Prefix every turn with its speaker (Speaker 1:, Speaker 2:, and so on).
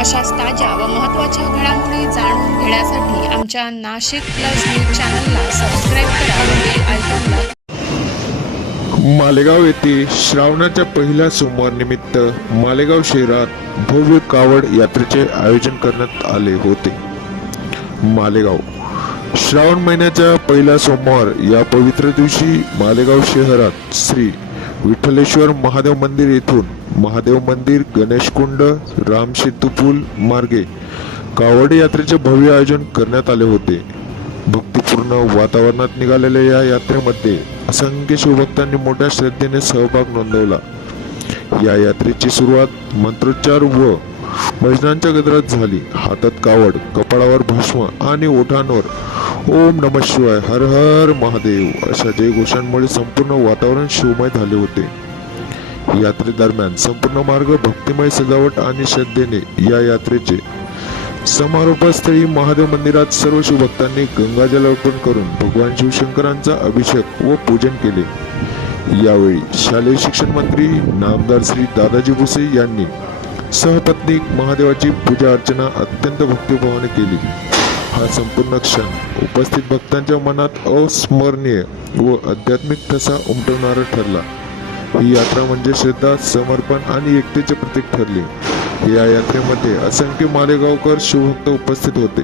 Speaker 1: अशाच ताज्या व महत्त्वाच्या घडामोडी जाणून घेण्यासाठी आमच्या नाशिक प्लस न्यूज चॅनलला सबस्क्राईब करा व आयकॉनला
Speaker 2: मालेगाव येथे श्रावणाच्या पहिल्या सोमवार निमित्त मालेगाव शहरात भव्य कावड यात्रेचे आयोजन करण्यात आले होते. मालेगाव. श्रावण महिन्याच्या पहिला सोमवार या पवित्र दिवशी मालेगाव शहरात श्री विठ्ठलेश्वर महादेव मंदिर येथून महादेव मंदिर गणेशकुंड रामसेतू पूल मार्गे. कावड यात्रेचे भव्य आयोजन करण्यात आले होते. भक्तिपूर्ण वातावरणात निघालेल्या या यात्रेमध्ये असंख्य शिवभक्तांनी मोठ्या श्रद्धेने सहभाग नोंदवला. या यात्रेची सुरुवात मंत्रोच्चार व भजनांच्या गजरात झाली. हातात कावड कपाळावर भस्म आणि ओठांवर ओम नम शिवाय हर हर महादेव अशा जयघोषांमुळे संपूर्ण वातावरण शिवमय झाले होते. यात्रेदरम्यान संपूर्ण मार्ग भक्तिमय सजावट आणि श्रद्धेने या यात्रेचे समारोपस्थळी महादेव मंदिरात सर्व शिवभक्तांनी गंगाजल अर्पण करून भगवान शिवशंकरांचा अभिषेक व पूजन केले. यावेळी शालेय शिक्षण मंत्री नामदार श्री दादाजी भुसे यांनी सहपत्नीक महादेवाची पूजा अर्चना अत्यंत भक्तिभावाने केली. हा संपूर्ण क्षण उपस्थित भक्तांच्या मनात अस्मरणीय व आध्यात्मिक ठसा उमटवणारा ठरला. ही यात्रा म्हणजे श्रद्धा समर्पण आणि एकतेचे प्रतीक ठरले. या यात्रेमध्ये असंख्य मालेगावकर शिवभक्त उपस्थित होते.